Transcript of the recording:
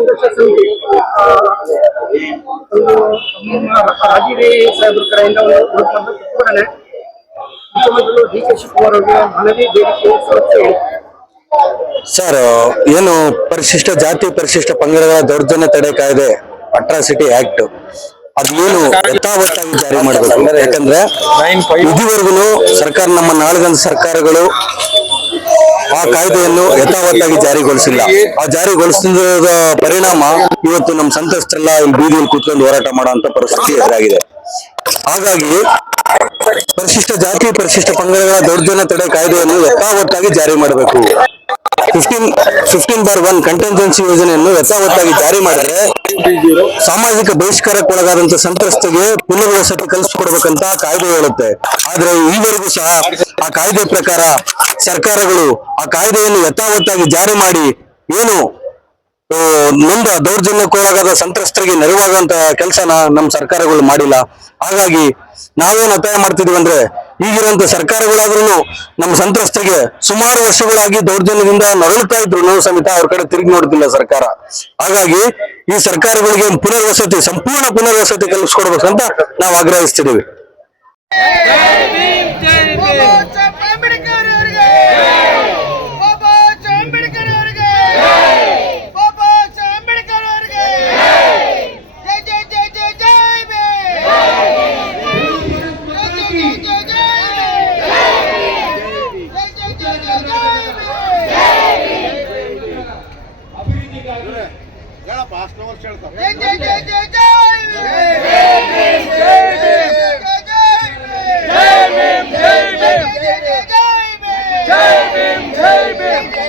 ಸಂಘರ್ಷ ಸಮಿತಿ ರಾಜೀವಿ ಸಾಹೇಬ್ರ ಕಡೆಯಿಂದ ಒಂದು ಪ್ರತಿಭಟನೆ ಮುಖ್ಯಮಂತ್ರಿಗಳು ಡಿ.ಕೆ. ಶಿವಕುಮಾರ್ ಅವರಿಗೆ ಮನವಿ ಬೇಡಿಕೆ ಸಮಸ್ಯೆ. ಸರ್, ಏನು ಪರಿಶಿಷ್ಟ ಜಾತಿ ಪರಿಶಿಷ್ಟ ಪಂಗಡಗಳ ದೌರ್ಜನ್ಯ ತಡೆ ಕಾಯ್ದೆ ಅಟ್ರಾಸಿಟಿ ಆಕ್ಟ್ ಅದೇನು ಯಥಾವತ್ತಾಗಿ ಜಾರಿ ಮಾಡಬೇಕು. ಯಾಕಂದ್ರೆ ಇದುವರೆಗೂ ಸರ್ಕಾರ, ನಮ್ಮ ನಾಳಿನ ಸರ್ಕಾರಗಳು ಆ ಕಾಯ್ದೆಯನ್ನು ಯಥಾವತ್ತಾಗಿ ಜಾರಿಗೊಳಿಸಿಲ್ಲ. ಆ ಜಾರಿಗೊಳಿಸಿದ ಪರಿಣಾಮ ಇವತ್ತು ನಮ್ಮ ಸಂತ್ರಸ್ತರೆಲ್ಲ ಇಲ್ಲಿ ಬೀದಿಯಲ್ಲಿ ಕೂತ್ಕೊಂಡು ಹೋರಾಟ ಮಾಡುವಂತ ಪರಿಸ್ಥಿತಿ ಎದುರಾಗಿದೆ. ಹಾಗಾಗಿ ಪರಿಶಿಷ್ಟ ಜಾತಿ ಪರಿಶಿಷ್ಟ ಪಂಗಡಗಳ ದೌರ್ಜನ್ಯ ತಡೆ ಕಾಯ್ದೆಯನ್ನು ಯಥಾವತ್ತಾಗಿ ಜಾರಿ ಮಾಡಬೇಕು. 15/1 ಕಂಟಿಂಜೆನ್ಸಿ ಯೋಜನೆಯನ್ನು ಯಥಾವತ್ತಾಗಿ ಜಾರಿ ಮಾಡಿದ್ರೆ ಸಾಮಾಜಿಕ ಬಹಿಷ್ಕಾರಕ್ಕೊಳಗಾದಂತ ಸಂತ್ರಸ್ತೆಗೆ ಪುನರ್ವಸತಿ ಕಲ್ಪಿಸಿಕೊಡ್ಬೇಕಂತ ಕಾಯ್ದೆ ಹೇಳುತ್ತೆ. ಆದ್ರೆ ಈವರೆಗೂ ಸಹ ಆ ಕಾಯ್ದೆ ಪ್ರಕಾರ ಸರ್ಕಾರಗಳು ಆ ಕಾಯ್ದೆಯನ್ನು ಯಥಾವತ್ತಾಗಿ ಜಾರಿ ಮಾಡಿ ಏನು ನೊಂದ ದೌರ್ಜನ್ಯಕ್ಕೊಳಗಾದ ಸಂತ್ರಸ್ತರಿಗೆ ನೆರವಾಗುವಂತ ಕೆಲಸನ ನಮ್ಮ ಸರ್ಕಾರಗಳು ಮಾಡಿಲ್ಲ. ಹಾಗಾಗಿ ನಾವೇನು ಒತ್ತಾಯ ಮಾಡ್ತಿದೀವಿ ಅಂದ್ರೆ, ಈಗಿರುವಂತ ಸರ್ಕಾರಗಳಾದ್ರೂ ನಮ್ಮ ಸಂತ್ರಸ್ತರಿಗೆ ಸುಮಾರು ವರ್ಷಗಳಾಗಿ ದೌರ್ಜನ್ಯದಿಂದ ನರಳುತ್ತಾ ಇದ್ರು ಸಮೇತ ಅವ್ರ ಕಡೆ ತಿರುಗಿ ನೋಡ್ತಿಲ್ಲ ಸರ್ಕಾರ. ಹಾಗಾಗಿ ಈ ಸರ್ಕಾರಗಳಿಗೆ ಪುನರ್ವಸತಿ, ಸಂಪೂರ್ಣ ಪುನರ್ವಸತಿ ಕಲ್ಪಿಸ್ಕೊಡ್ಬೇಕಂತ ನಾವು ಆಗ್ರಹಿಸ್ತಿದೀವಿ. जय भीम जय भीम